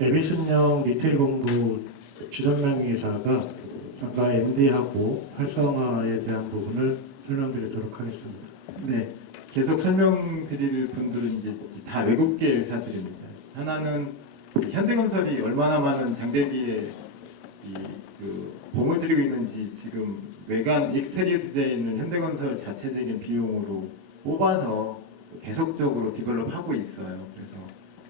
에비슨형 리테일 본부 지점명의사가 잠깐 MD하고 활성화에 대한 부분을 설명드리도록 하겠습니다. 네, 계속 설명드릴 분들은 이제 다 외국계 회사들입니다. 하나는 현대건설이 얼마나 많은 장대비에 공을 들이고 있는지 지금 외관 익스테리어 디자인은 현대건설 자체적인 비용으로 뽑아서 계속적으로 디벨롭하고 있어요. 그래서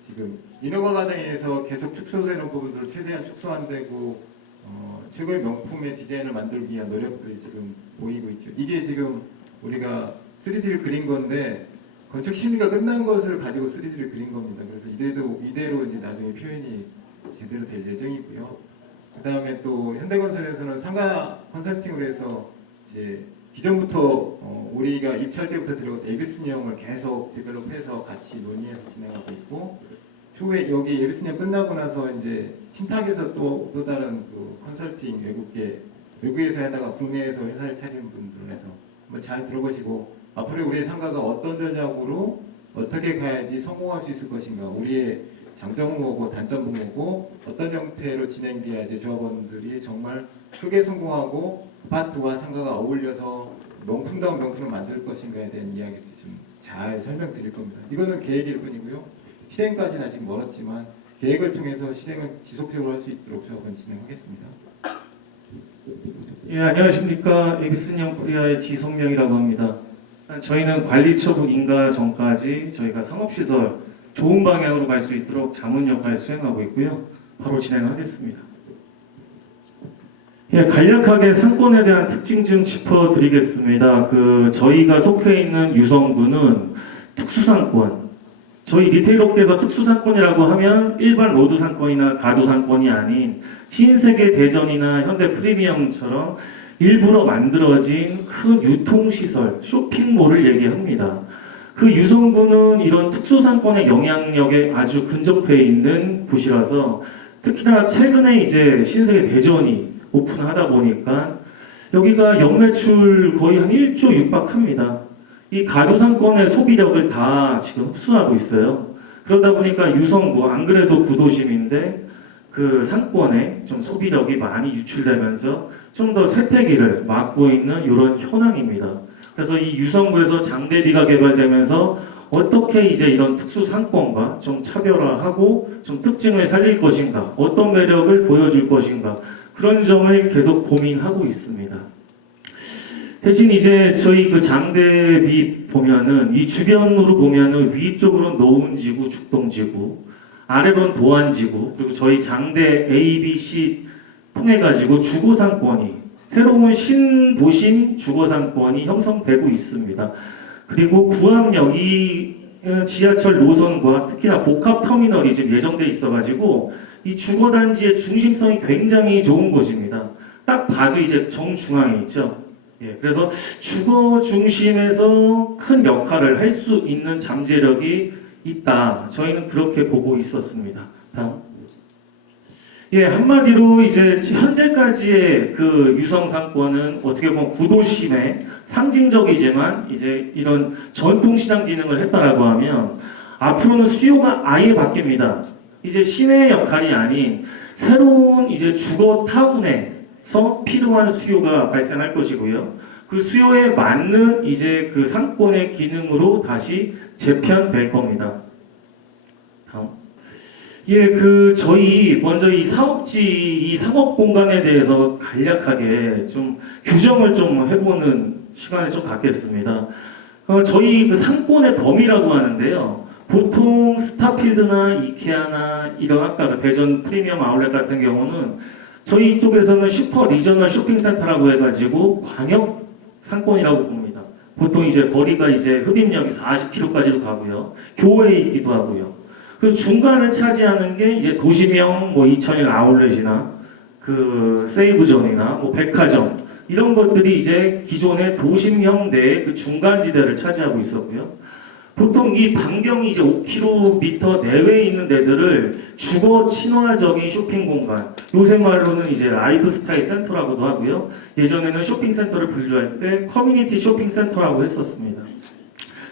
지금 인허가 과정에서 계속 축소되는 부분들을 최대한 축소 안 되고 최고의 명품의 디자인을 만들기 위한 노력들이 지금 보이고 있죠. 이게 지금 우리가 3D를 그린 건데 건축 심의가 끝난 것을 가지고 3D를 그린 겁니다. 그래서 이대로 이제 나중에 표현이 제대로 될 예정이고요. 그 다음에 또 현대건설에서는 상가 컨설팅을 해서 이제 기존부터 우리가 입찰 때부터 들어갔던 에비슨형을 계속 디벨롭해서 같이 논의해서 진행하고 있고, 추후에 여기 에비슨형 끝나고 나서 이제 신탁에서 또 다른 그 컨설팅 외국에서 하다가 국내에서 회사를 차리는 분들을 해서 한번 잘 들어보시고, 앞으로 우리의 상가가 어떤 전략으로 어떻게 가야지 성공할 수 있을 것인가, 우리의 장점은 뭐고 단점은 뭐고 어떤 형태로 진행돼야지 조합원들이 정말 크게 성공하고 아파트와 상가가 어울려서 명품다운 명품을 만들 것인가에 대한 이야기도 좀 잘 설명드릴 겁니다. 이거는 계획일 뿐이고요. 실행까지는 아직 멀었지만 계획을 통해서 실행을 지속적으로 할 수 있도록 조합은 진행하겠습니다. 예, 안녕하십니까. 에비슨형 코리아의 지성명이라고 합니다. 저희는 관리처분 인가 전까지 저희가 상업시설 좋은 방향으로 갈 수 있도록 자문 역할을 수행하고 있고요. 바로 진행하겠습니다. 예, 간략하게 상권에 대한 특징 좀 짚어드리겠습니다. 저희가 속해 있는 유성구는 특수상권. 저희 리테일 업계에서 특수상권이라고 하면 일반 로드상권이나 가두상권이 아닌 신세계 대전이나 현대 프리미엄처럼 일부러 만들어진 큰 유통시설, 쇼핑몰을 얘기합니다. 그 유성구는 이런 특수상권의 영향력에 아주 근접해 있는 곳이라서, 특히나 최근에 이제 신세계 대전이 오픈하다 보니까 여기가 연매출 거의 한 1조 육박합니다. 이 가두상권의 소비력을 다 지금 흡수하고 있어요. 그러다 보니까 유성구, 안 그래도 구도심인데 그 상권에 좀 소비력이 많이 유출되면서 좀 더 쇠퇴기를 맞고 있는 이런 현황입니다. 그래서 이 유성구에서 장대비가 개발되면서 어떻게 이제 이런 특수 상권과 좀 차별화하고 좀 특징을 살릴 것인가, 어떤 매력을 보여줄 것인가, 그런 점을 계속 고민하고 있습니다. 대신 이제 저희 그 장대비 보면은 이 주변으로 보면은 위쪽으로는 노은지구, 죽동지구, 아래로는 도안지구, 그리고 저희 장대 A, B, C 통해가지고 주거상권이, 새로운 신도심 주거상권이 형성되고 있습니다. 그리고 구암역이 지하철 노선과 특히나 복합터미널이 지금 예정돼 있어가지고 이 주거단지의 중심성이 굉장히 좋은 곳입니다. 딱 봐도 이제 정중앙에 있죠. 예, 그래서 주거 중심에서 큰 역할을 할 수 있는 잠재력이 있다. 저희는 그렇게 보고 있었습니다. 다음. 예, 한마디로 이제 현재까지의 그 유성상권은 어떻게 보면 구도심의 상징적이지만 이제 이런 전통시장 기능을 했다라고 하면 앞으로는 수요가 아예 바뀝니다. 이제 시내의 역할이 아닌 새로운 이제 주거 타운에서 필요한 수요가 발생할 것이고요. 그 수요에 맞는 이제 그 상권의 기능으로 다시 재편될 겁니다. 다음. 예, 저희 먼저 이 사업지, 이 상업 공간에 대해서 간략하게 좀 규정을 좀 해보는 시간을 좀 갖겠습니다. 저희 그 상권의 범위라고 하는데요. 보통 스타필드나 이케아나 이런 아까 그 대전 프리미엄 아울렛 같은 경우는 저희 이쪽에서는 슈퍼 리저널 쇼핑센터라고 해가지고 광역 상권이라고 봅니다. 보통 이제 거리가 이제 흡입력이 40km까지도 가고요. 교외에 있기도 하고요. 그 중간을 차지하는 게 이제 도시명 뭐 2001 아울렛이나 그 세이브존이나 뭐 백화점 이런 것들이 이제 기존의 도심형 내의 그 중간지대를 차지하고 있었고요. 보통 이 반경이 이제 5km 내외에 있는 데들을 주거 친화적인 쇼핑 공간, 요새 말로는 이제 라이프 스타일 센터라고도 하고요. 예전에는 쇼핑 센터를 분류할 때 커뮤니티 쇼핑 센터라고 했었습니다.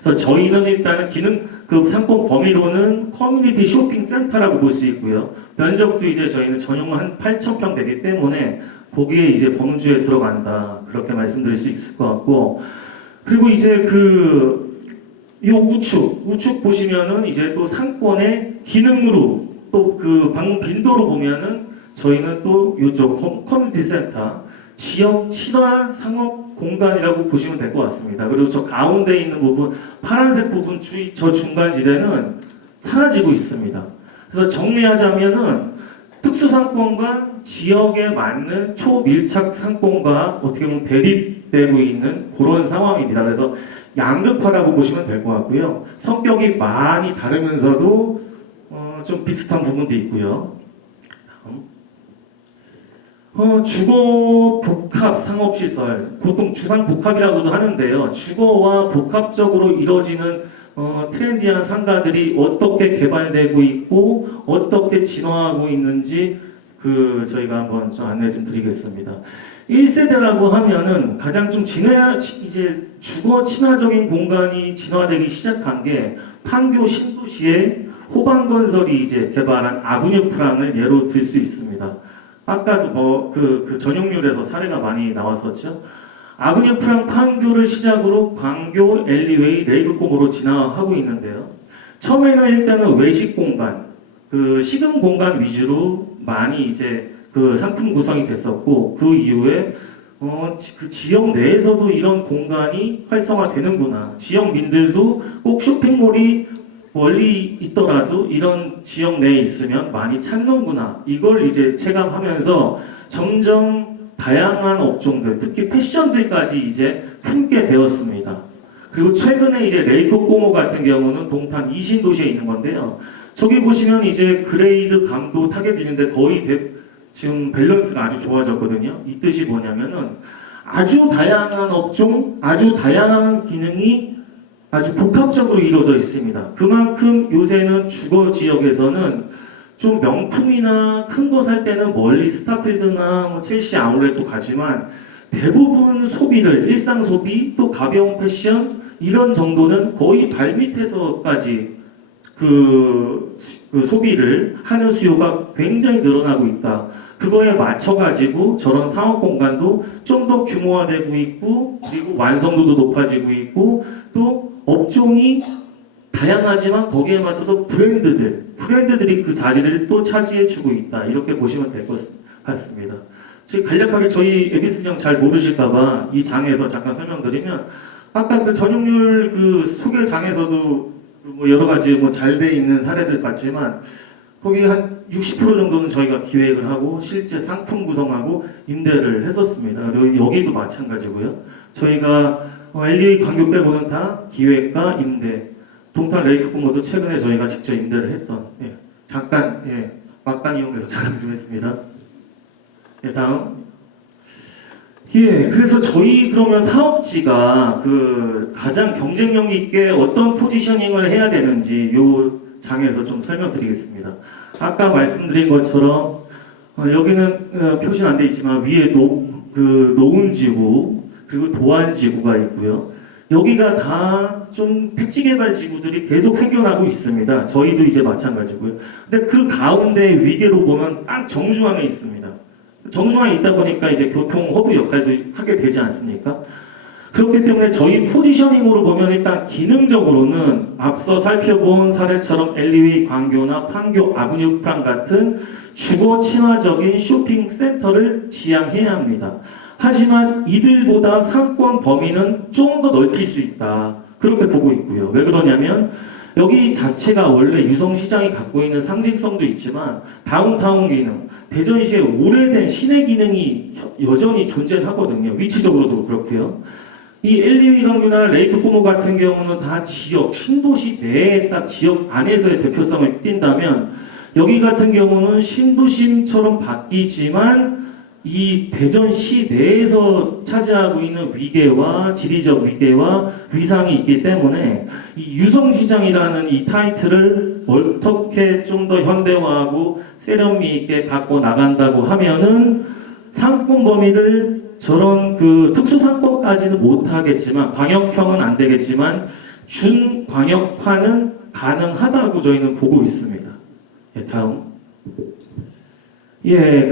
그래서 저희는 일단은 기능 그 상권 범위로는 커뮤니티 쇼핑 센터라고 볼 수 있고요. 면적도 이제 저희는 전용 한 8,000평 되기 때문에 거기에 이제 범주에 들어간다 그렇게 말씀드릴 수 있을 것 같고, 그리고 이제 요 우측 보시면은 이제 또 상권의 기능으로 또 그 방문 빈도로 보면은 저희는 또 이쪽 커뮤니티 센터 지역 친화 상업 공간이라고 보시면 될 것 같습니다. 그리고 저 가운데 있는 부분 파란색 부분 저 중간 지대는 사라지고 있습니다. 그래서 정리하자면은 특수상권과 지역에 맞는 초밀착 상권과 어떻게 보면 대립되고 있는 그런 상황입니다. 그래서 양극화라고 보시면 될 것 같고요. 성격이 많이 다르면서도 좀 비슷한 부분도 있고요. 주거 복합 상업시설, 보통 주상복합이라고도 하는데요. 주거와 복합적으로 이루어지는 트렌디한 상가들이 어떻게 개발되고 있고 어떻게 진화하고 있는지 저희가 한번 좀 안내 좀 드리겠습니다. 1세대라고 하면은 가장 좀 이제 주거 친화적인 공간이 진화되기 시작한 게 판교 신도시의 호반건설이 이제 개발한 아브뉴 프랑을 예로 들 수 있습니다. 아까도 그 전용률에서 사례가 많이 나왔었죠. 아브뉴 프랑 판교를 시작으로 광교, 엘리웨이, 레이크공으로 진화하고 있는데요. 처음에는 일단은 외식 공간, 식음 공간 위주로 많이 이제 상품 구성이 됐었고, 그 이후에 그 지역 내에서도 이런 공간이 활성화되는구나. 지역민들도 꼭 쇼핑몰이 멀리 있더라도 이런 지역 내에 있으면 많이 찾는구나. 이걸 이제 체감하면서 점점 다양한 업종들, 특히 패션들까지 이제 품게 되었습니다. 그리고 최근에 이제 레이크 꼬모 같은 경우는 동탄 이신도시에 있는 건데요. 저기 보시면 이제 그레이드 감도 타겟 있는데 거의 지금 밸런스가 아주 좋아졌거든요. 이 뜻이 뭐냐면은 아주 다양한 업종, 아주 다양한 기능이 아주 복합적으로 이루어져 있습니다. 그만큼 요새는 주거 지역에서는 좀 명품이나 큰 거 살 때는 멀리 스타필드나 첼시 아울렛도 가지만 대부분 소비를 일상 소비 또 가벼운 패션 이런 정도는 거의 발밑에서까지 소비를 하는 수요가 굉장히 늘어나고 있다. 그거에 맞춰가지고 저런 상업 공간도 좀 더 규모화되고 있고 그리고 완성도도 높아지고 있고 또 업종이 다양하지만 거기에 맞서서 브랜드들이 그 자리를 또 차지해주고 있다. 이렇게 보시면 될 것 같습니다. 간략하게 저희 에비스형 잘 모르실까봐 이 장에서 잠깐 설명드리면 아까 그 전용률 소개 장에서도 여러 가지 잘 돼 있는 사례들 같지만 거기 한 60% 정도는 저희가 기획을 하고 실제 상품 구성하고 임대를 했었습니다. 그리고 여기도 마찬가지고요. 저희가 LA 광교 빼고는 다 기획과 임대, 동탄 레이크 공모도 최근에 저희가 직접 임대를 했던 잠깐 막간 이용해서 자랑 좀 했습니다. 다음. 그래서 저희 그러면 사업지가 가장 경쟁력 있게 어떤 포지셔닝을 해야 되는지 요 장에서 좀 설명드리겠습니다. 아까 말씀드린 것처럼 여기는 표시는 안 돼 있지만 위에 노은지구 그리고 도안지구가 있고요. 여기가 다 좀 택지개발 지구들이 계속 생겨나고 있습니다. 저희도 이제 마찬가지고요. 근데 그 가운데 위계로 보면 딱 정중앙에 있습니다. 정중앙에 있다 보니까 이제 교통 허브 역할도 하게 되지 않습니까? 그렇기 때문에 저희 포지셔닝으로 보면 일단 기능적으로는 앞서 살펴본 사례처럼 엘리웨이 광교나 판교 아브뉴 프랑 같은 주거 친화적인 쇼핑 센터를 지향해야 합니다. 하지만 이들보다 상권 범위는 좀 더 넓힐 수 있다. 그렇게 보고 있고요. 왜 그러냐면 여기 자체가 원래 유성시장이 갖고 있는 상징성도 있지만 다운타운 기능, 대전시의 오래된 시내 기능이 여전히 존재하거든요. 위치적으로도 그렇고요. 이 엘리웨이 강유나 레이크 꼬모 같은 경우는 다 지역, 신도시 내에 딱 지역 안에서의 대표성을 띈다면 여기 같은 경우는 신도심처럼 바뀌지만 이 대전시 내에서 차지하고 있는 위계와 지리적 위계와 위상이 있기 때문에 이 유성시장이라는 이 타이틀을 어떻게 좀 더 현대화하고 세련미 있게 갖고 나간다고 하면은 상권 범위를 저런 특수상권까지는 못하겠지만 광역형은 안 되겠지만 준광역화는 가능하다고 저희는 보고 있습니다. 예, 다음. 예,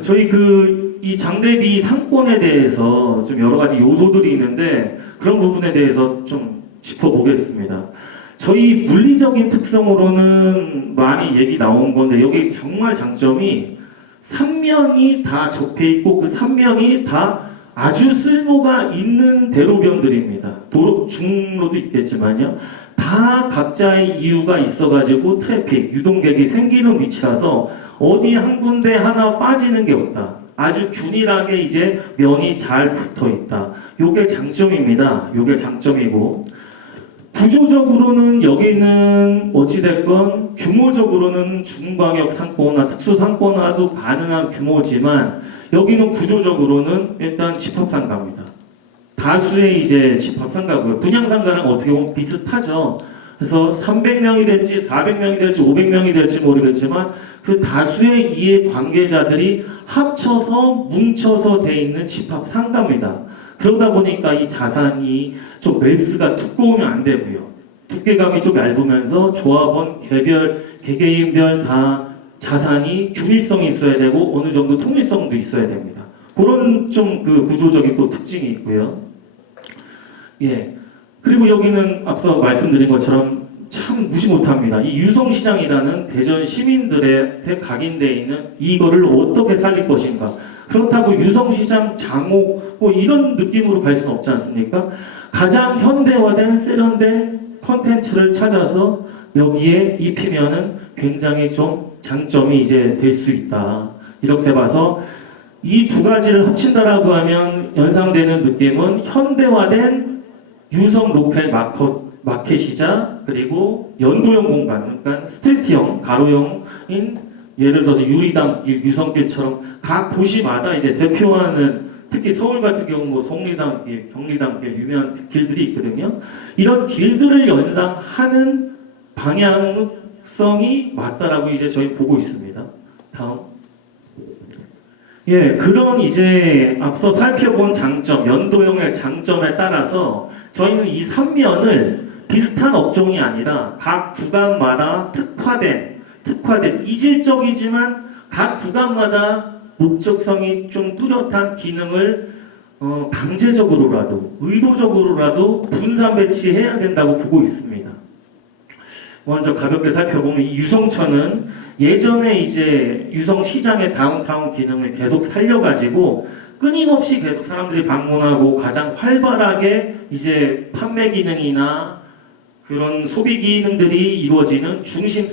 저희 이 장대비 상권에 대해서 좀 여러 가지 요소들이 있는데 그런 부분에 대해서 좀 짚어보겠습니다. 저희 물리적인 특성으로는 많이 얘기 나온 건데 여기 정말 장점이 3면이 다 접해 있고 그 3면이 다 아주 쓸모가 있는 대로변들입니다. 도로 중로도 있겠지만요. 다 각자의 이유가 있어가지고 트래픽, 유동객이 생기는 위치라서 어디 한 군데 하나 빠지는 게 없다. 아주 균일하게 이제 면이 잘 붙어 있다. 요게 장점입니다. 요게 장점이고 구조적으로는 여기는 어찌됐건 규모적으로는 중광역 상권화, 특수상권화도 가능한 규모지만 여기는 구조적으로는 일단 집합상가입니다. 다수의 이제 집합상가고요. 분양상가랑 어떻게 보면 비슷하죠. 그래서 300명이 될지 400명이 될지 500명이 될지 모르겠지만 그 다수의 이해 관계자들이 합쳐서 뭉쳐서 돼 있는 집합상가입니다. 그러다 보니까 이 자산이 좀 매스가 두꺼우면 안 되고요. 두께감이 좀 얇으면서 조합원 개개인별 다 자산이 균일성이 있어야 되고 어느 정도 통일성도 있어야 됩니다. 그런 좀 그 구조적인 또 특징이 있고요. 예. 그리고 여기는 앞서 말씀드린 것처럼 참 무시 못합니다. 이 유성시장이라는 대전 시민들한테 각인되어 있는 이거를 어떻게 살릴 것인가. 그렇다고 유성시장 장옥 뭐 이런 느낌으로 갈 수는 없지 않습니까? 가장 현대화된 세련된 컨텐츠를 찾아서 여기에 입히면은 굉장히 좀 장점이 이제 될 수 있다. 이렇게 봐서 이 두 가지를 합친다라고 하면 연상되는 느낌은 현대화된 유성 로컬 마켓이자 그리고 연도형 공간, 그러니까 스트리트형, 가로형인 예를 들어서 유리담길, 유성길처럼 각 도시마다 이제 대표하는 특히 서울 같은 경우 뭐 속리담길, 경리담길 유명한 길들이 있거든요. 이런 길들을 연상하는 방향성이 맞다라고 이제 저희 보고 있습니다. 다음. 예, 그런 이제 앞서 살펴본 장점, 연도형의 장점에 따라서 저희는 이 3면을 비슷한 업종이 아니라 각 구간마다 특화된 이질적이지만 각 구간마다 목적성이 좀 뚜렷한 기능을 강제적으로라도 의도적으로라도 분산 배치해야 된다고 보고 있습니다. 먼저 가볍게 살펴보면 이 유성천은 예전에 이제 유성시장의 다운타운 기능을 계속 살려가지고 끊임없이 계속 사람들이 방문하고 가장 활발하게 이제 판매 기능이나 그런 소비 기능들이 이루어지는 중심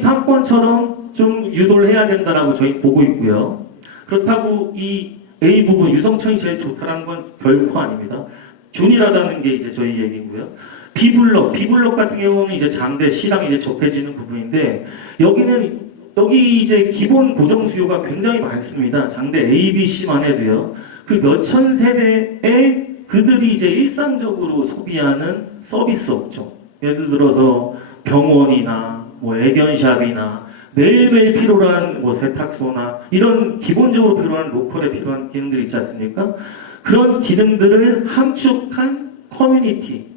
상권처럼 좀 유도를 해야 된다라고 저희 보고 있고요. 그렇다고 이 A 부분 유성천이 제일 좋다라는 건 결코 아닙니다. 균일하다는 게 이제 저희 얘기고요. B블록 같은 경우는 이제 장대 C랑 이제 접해지는 부분인데 여기 이제 기본 고정 수요가 굉장히 많습니다. 장대 A, B, C만 해도요. 그 몇천 세대에 그들이 이제 일상적으로 소비하는 서비스 업종. 예를 들어서 병원이나 뭐 애견샵이나 매일매일 필요한 뭐 세탁소나 이런 기본적으로 필요한 로컬에 필요한 기능들이 있지 않습니까? 그런 기능들을 함축한 커뮤니티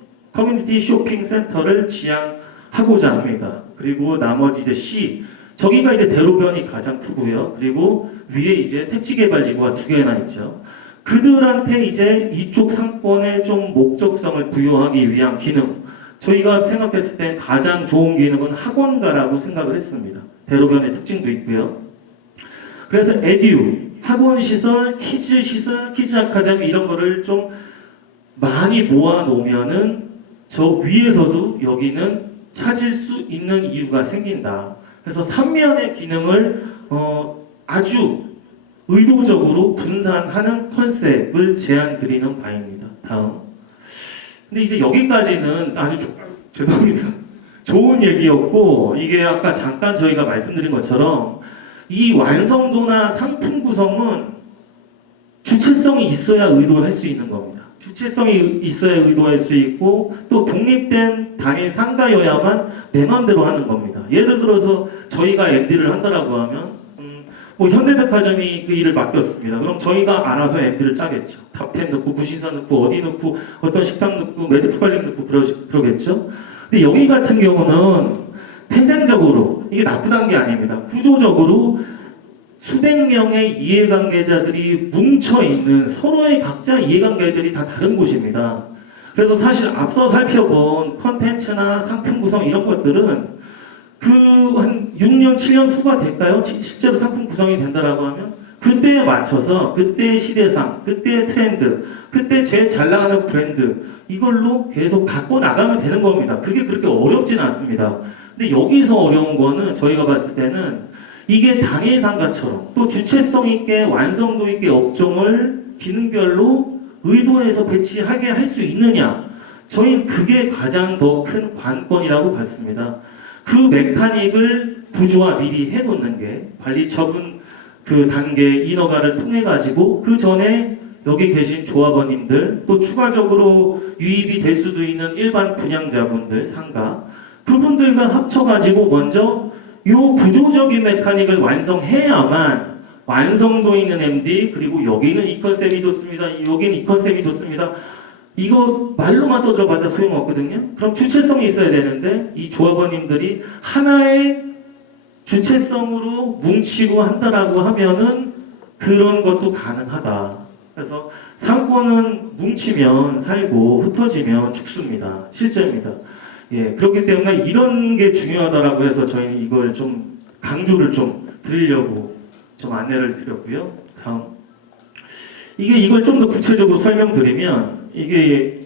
쇼핑 센터를 지향하고자 합니다. 그리고 나머지 이제 C, 저기가 이제 대로변이 가장 크고요. 그리고 위에 이제 택지개발지구가 2개나 있죠. 그들한테 이제 이쪽 상권에 좀 목적성을 부여하기 위한 기능, 저희가 생각했을 때 가장 좋은 기능은 학원가라고 생각을 했습니다. 대로변의 특징도 있고요. 그래서 에듀, 학원 시설, 키즈 시설, 키즈 아카데미 이런 거를 좀 많이 모아 놓으면은 저 위에서도 여기는 찾을 수 있는 이유가 생긴다. 그래서 3면의 기능을 아주 의도적으로 분산하는 컨셉을 제안 드리는 바입니다. 다음. 근데 이제 여기까지는 아주 죄송합니다. 좋은 얘기였고 이게 아까 잠깐 저희가 말씀드린 것처럼 이 완성도나 상품 구성은 주체성이 있어야 의도할 수 있는 겁니다. 주체성이 있어야 의도할 수 있고 또 독립된 단일 상가여야만 내 마음대로 하는 겁니다. 예를 들어서 저희가 MD를 한다라고 하면 뭐 현대백화점이 그 일을 맡겼습니다. 그럼 저희가 알아서 MD를 짜겠죠. 탑10 넣고 부신사 넣고 어디 넣고 어떤 식당 넣고 메디프갈링 넣고 그러겠죠. 근데 여기 같은 경우는 태생적으로 이게 나쁘다는 게 아닙니다. 구조적으로 수백 명의 이해관계자들이 뭉쳐 있는 서로의 각자 이해관계들이 다 다른 곳입니다. 그래서 사실 앞서 살펴본 컨텐츠나 상품 구성 이런 것들은 그 한 6년, 7년 후가 될까요? 실제로 상품 구성이 된다라고 하면 그때에 맞춰서 그때의 시대상, 그때의 트렌드, 그때 제일 잘 나가는 브랜드 이걸로 계속 갖고 나가면 되는 겁니다. 그게 그렇게 어렵진 않습니다. 근데 여기서 어려운 거는 저희가 봤을 때는 이게 당일 상가처럼 또 주체성 있게 완성도 있게 업종을 기능별로 의도해서 배치하게 할 수 있느냐 저희는 그게 가장 더 큰 관건이라고 봤습니다. 그 메카닉을 구조화 미리 해놓는 게 관리 처분 그 단계 인허가를 통해 가지고 그 전에 여기 계신 조합원님들 또 추가적으로 유입이 될 수도 있는 일반 분양자분들 상가 그분들과 합쳐가지고 먼저 요 구조적인 메카닉을 완성해야만 완성도 있는 MD 그리고 여기는 이 컨셉이 좋습니다. 여기는 이 컨셉이 좋습니다. 이거 말로만 떠들어봤자 소용없거든요. 그럼 주체성이 있어야 되는데 이 조합원님들이 하나의 주체성으로 뭉치고 한다라고 하면은 그런 것도 가능하다. 그래서 상권은 뭉치면 살고 흩어지면 죽습니다. 실제입니다. 예, 그렇기 때문에 이런 게 중요하다라고 해서 저희는 이걸 좀 강조를 좀 드리려고 좀 안내를 드렸고요. 다음 이걸 좀 더 구체적으로 설명드리면 이게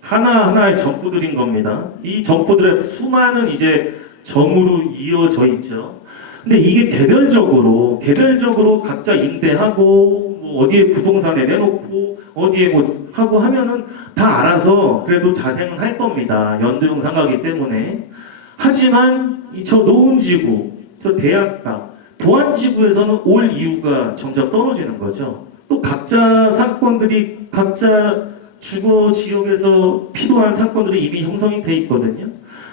하나하나의 점포들인 겁니다. 이 점포들의 수많은 이제 점으로 이어져 있죠. 근데 이게 개별적으로 각자 임대하고 뭐 어디에 부동산에 내놓고 어디에 뭐 하고 하면은 다 알아서 그래도 자생은 할 겁니다. 연도형 상가이기 때문에. 하지만 저 노은지구, 저 대학가, 도안지구에서는 올 이유가 점점 떨어지는 거죠. 또 각자 상권들이 각자 주거 지역에서 필요한 상권들이 이미 형성이 돼 있거든요.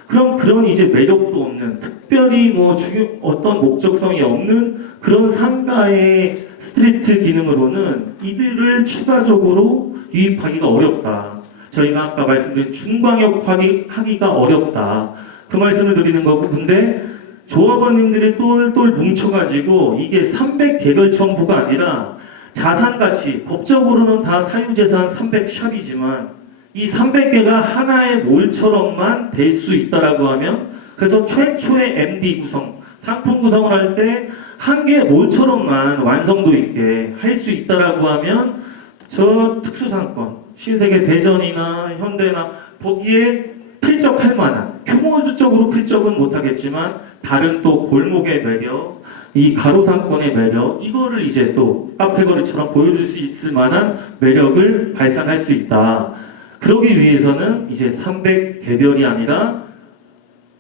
그럼 그런 이제 매력도 없는 특별히 뭐 어떤 목적성이 없는 그런 상가의 스트리트 기능으로는 이들을 추가적으로 유입하기가 어렵다. 저희가 아까 말씀드린 중광역 하기가 어렵다. 그 말씀을 드리는 거고 근데 조합원님들이 똘똘 뭉쳐가지고 이게 300개별 정보가 아니라 자산가치, 법적으로는 다 사유재산 300샵이지만 이 300개가 하나의 몰처럼만 될 수 있다라고 하면 그래서 최초의 MD 구성, 상품 구성을 할 때 한 개의 몰처럼만 완성도 있게 할 수 있다라고 하면 저 특수상권, 신세계 대전이나 현대나 거기에 필적할 만한 규모적으로 필적은 못하겠지만 다른 또 골목의 매력, 이 가로상권의 매력 이거를 이제 또 카페거리처럼 보여줄 수 있을 만한 매력을 발산할 수 있다. 그러기 위해서는 이제 300개별이 아니라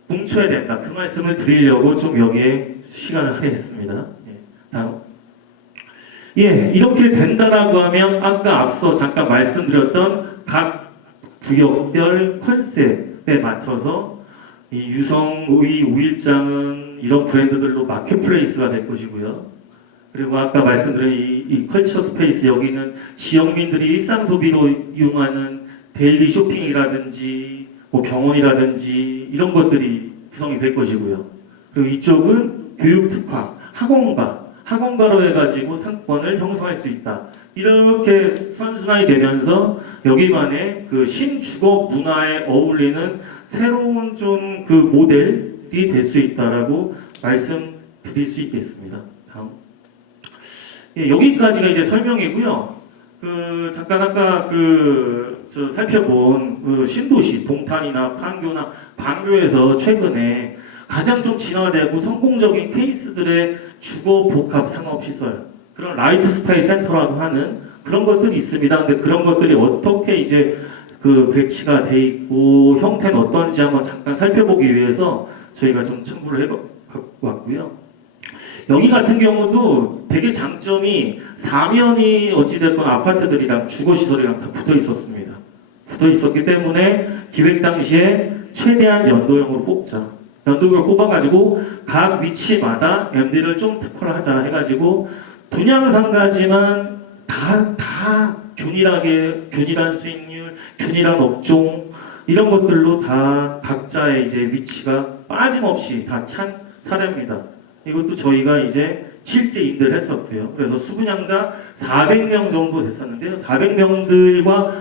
뭉쳐야 된다. 그 말씀을 드리려고 좀 여기에 시간을 할애했습니다. 다음. 예, 이렇게 된다라고 하면 아까 앞서 잠깐 말씀드렸던 각 구역별 컨셉에 맞춰서 이 유성의 우일장은 이런 브랜드들로 마켓플레이스가 될 것이고요. 그리고 아까 말씀드린 이 컬처 스페이스 여기는 지역민들이 일상 소비로 이용하는 데일리 쇼핑이라든지 뭐 병원이라든지 이런 것들이 구성이 될 것이고요. 그리고 이쪽은 교육 특화, 학원가로 해가지고 상권을 형성할 수 있다. 이렇게 선순환이 되면서 여기만의 그 신주거 문화에 어울리는 새로운 좀 그 모델이 될 수 있다라고 말씀드릴 수 있겠습니다. 다음. 예, 여기까지가 이제 설명이고요. 그 잠깐 아까 저 살펴본 그 신도시 동탄이나 판교나 방교에서 최근에 가장 좀 진화되고 성공적인 케이스들의 주거 복합 상업 시설 그런 라이프 스타일 센터라고 하는 그런 것들이 있습니다. 근데 그런 것들이 어떻게 이제 그 배치가 돼 있고 형태는 어떤지 한번 잠깐 살펴보기 위해서 저희가 좀 첨부를 해갖고 왔고요. 여기 같은 경우도 되게 장점이 사면이 어찌됐건 아파트들이랑 주거시설이랑 다 붙어 있었습니다. 붙어 있었기 때문에 기획 당시에 최대한 연도형으로 뽑자. 연도를 꼽아가지고 각 위치마다 MD를 좀 특화를 하자 해가지고 분양상가지만 다 균일한 수익률, 균일한 업종 이런 것들로 다 각자의 이제 위치가 빠짐없이 다 찬 사례입니다. 이것도 저희가 이제 실제 임대를 했었고요. 그래서 수분양자 400명 정도 됐었는데요. 400명들과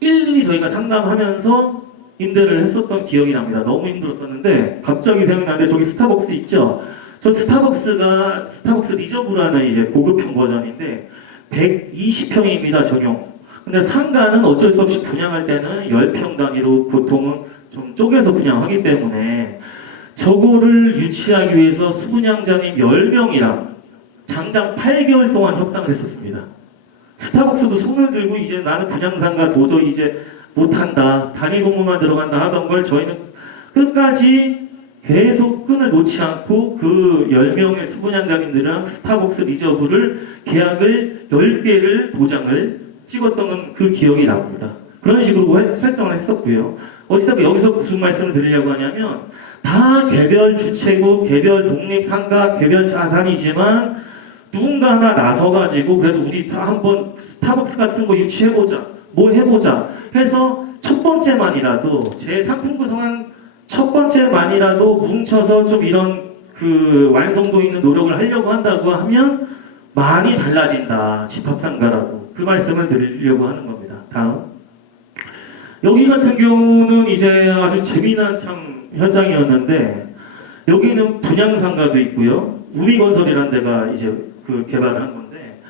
일일이 저희가 상담하면서 임대를 했었던 기억이 납니다. 너무 힘들었었는데 갑자기 생각나는데 저기 스타벅스 있죠? 저 스타벅스 리저브라는 이제 고급형 버전인데 120평입니다. 전용. 근데 상가는 어쩔 수 없이 분양할 때는 10평 단위로 보통은 좀 쪼개서 분양하기 때문에 저거를 유치하기 위해서 수분양자님 10명이랑 장장 8개월 동안 협상을 했었습니다. 스타벅스도 손을 들고 이제 나는 분양상가 도저히 이제 못한다. 단위 공모만 들어간다 하던 걸 저희는 끝까지 계속 끈을 놓지 않고 그 10명의 수분양자님들이랑 스타벅스 리저브를 계약을 10개를 도장을 찍었던 그 기억이 납니다. 그런 식으로 설정을 했었고요. 어찌됐든 여기서 무슨 말씀을 드리려고 하냐면 다 개별 주체고 개별 독립상가 개별 자산이지만 누군가 하나 나서가지고 그래도 우리 다 한번 스타벅스 같은 거 유치해보자 뭐 해보자 해서 첫 번째만이라도 제 상품 구성한 첫 번째만이라도 뭉쳐서 좀 이런 그 완성도 있는 노력을 하려고 한다고 하면 많이 달라진다. 집합상가라도 그 말씀을 드리려고 하는 겁니다. 다음 여기 같은 경우는 이제 아주 재미난 참 현장이었는데 여기는 분양상가도 있고요. 우미건설이라는 데가 이제 그 개발을 한 건데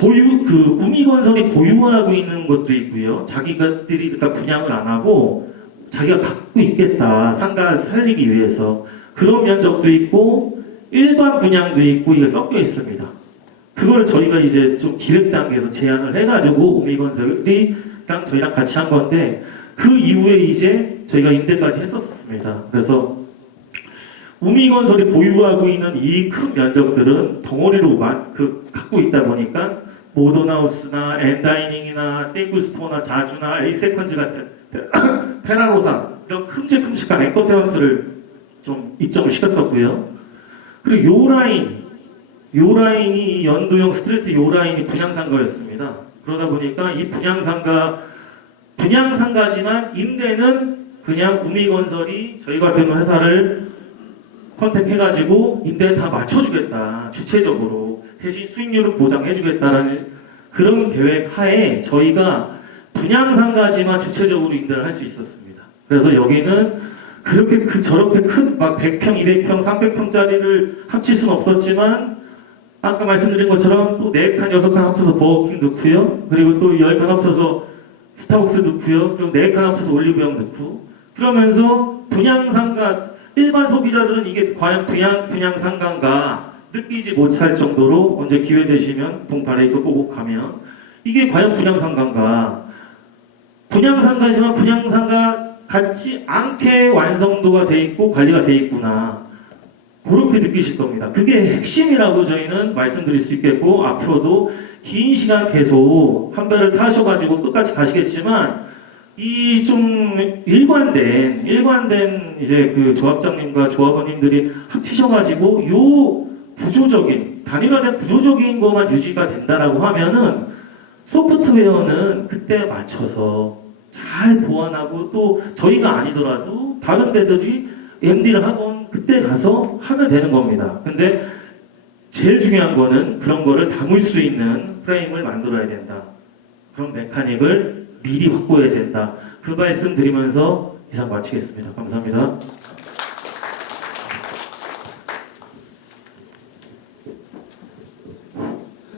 우미건설이 보유하고 있는 것도 있고요. 자기들이 그러니까 분양을 안 하고 자기가 갖고 있겠다. 상가 살리기 위해서 그런 면적도 있고 일반 분양도 있고 이게 섞여 있습니다. 그걸 저희가 이제 좀 기획 단계에서 제안을 해가지고 우미건설이랑 저희랑 같이 한 건데 그 이후에 이제 저희가 임대까지 했었습니다. 그래서 우미건설이 보유하고 있는 이 큰 면적들은 덩어리로 갖고 있다 보니까 모던하우스나 엔다이닝이나 땡구스토어나 자주나 에이세컨즈 같은 페라로사 이런 큼직큼직한 앵커 테너트를 좀 입점을 시켰었고요. 그리고 요 라인이 연도형 스트레이트 요 라인이 분양상가였습니다. 그러다 보니까 이 분양상가지만 임대는 그냥 우미건설이 저희 같은 회사를 컨택해가지고 임대 다 맞춰주겠다. 주체적으로 대신 수익률을 보장해주겠다라는 그런 계획 하에 저희가 분양상가지만 주체적으로 임대를 할 수 있었습니다. 그래서 여기는 그렇게 저렇게 큰 막 100평, 200평, 300평짜리를 합칠 수는 없었지만 아까 말씀드린 것처럼 또 4칸, 6칸 합쳐서 버거킹 넣고요. 그리고 또 10칸 합쳐서 스타벅스 넣고요. 그리고 4칸 합쳐서 올리브영 넣고 그러면서 분양상가 일반 소비자들은 이게 과연 분양상가인가 느끼지 못할 정도로 언제 기회 되시면 동탄에 이거 꼭 가면 이게 과연 분양상가인가 분양상가지만 분양상가 같지 않게 완성도가 돼 있고 관리가 돼 있구나 그렇게 느끼실 겁니다. 그게 핵심이라고 저희는 말씀드릴 수 있겠고 앞으로도 긴 시간 계속 한 배를 타셔가지고 끝까지 가시겠지만 이 좀 일관된 이제 그 조합장님과 조합원님들이 합치셔가지고 요 구조적인 단일화된 구조적인 것만 유지가 된다라고 하면은 소프트웨어는 그때 맞춰서 잘 보완하고 또 저희가 아니더라도 다른 데들이 MD를 하건 그때 가서 하면 되는 겁니다. 근데 제일 중요한 거는 그런 거를 담을 수 있는 프레임을 만들어야 된다. 그런 메카닉을 미리 확보해야 된다. 그 말씀 드리면서 이상 마치겠습니다. 감사합니다.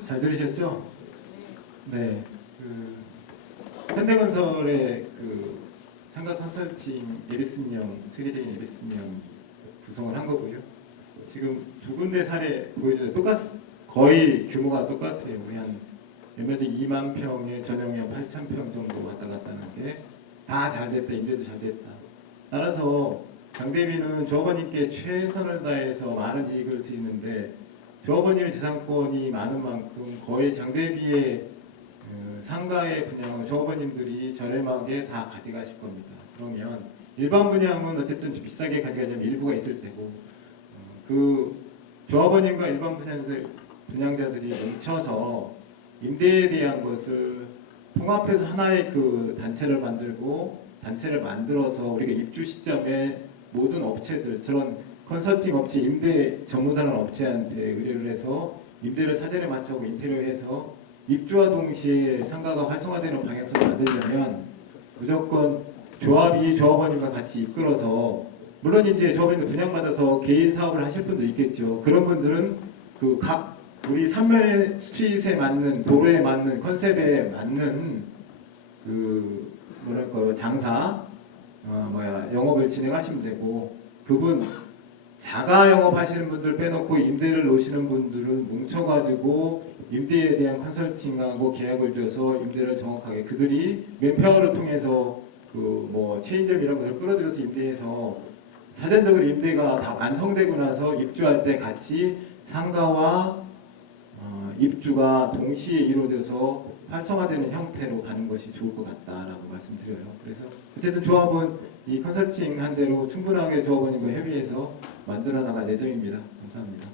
잘 들으셨죠? 네. 현대건설의 상가 컨설팅 에리슨영 세계적인 에리슨영 구성을 한 거고요. 지금 두 군데 사례 보여줘요. 거의 규모가 똑같아요. 우리 한 연면적 2만 평에 전용량 8천 평 정도 왔다 갔다 하는 게 다 잘 됐다. 임대도 잘 됐다. 따라서 장대비는 조합원님께 최선을 다해서 많은 이익을 드리는데 조합원님의 재산권이 많은 만큼 거의 장대비의 상가의 분양을 조합원님들이 저렴하게 다 가져가실 겁니다. 그러면 일반 분양은 어쨌든 좀 비싸게 가져가자면 일부가 있을 테고 그 조합원님과 일반 분양자들이 뭉쳐서 임대에 대한 것을 통합해서 하나의 그 단체를 만들어서 우리가 입주 시점에 모든 업체들 저런 컨설팅 업체 임대 전문하는 업체한테 의뢰를 해서 임대를 사전에 맞춰고 인테리어해서 입주와 동시에 상가가 활성화되는 방향성을 만들려면 무조건 조합원님과 같이 이끌어서 물론 이제 조합원님 분양받아서 개인 사업을 하실 분도 있겠죠. 그런 분들은 그 각 우리 삼면의 스트릿에 맞는 도로에 맞는 컨셉에 맞는 그 뭐랄까 장사 영업을 진행하시면 되고 그분 자가 영업하시는 분들 빼놓고 임대를 놓으시는 분들은 뭉쳐가지고 임대에 대한 컨설팅하고 계약을 줘서 임대를 정확하게 그들이 맨파워를 통해서 그 뭐 체인점 이런 것을 끌어들여서 임대해서 사전적으로 임대가 다 완성되고 나서 입주할 때 같이 상가와 입주가 동시에 이루어져서 활성화되는 형태로 가는 것이 좋을 것 같다라고 말씀드려요. 그래서 어쨌든 조합은 이 컨설팅 한 대로 충분하게 조합원님과 협의해서 만들어 나갈 예정입니다. 감사합니다.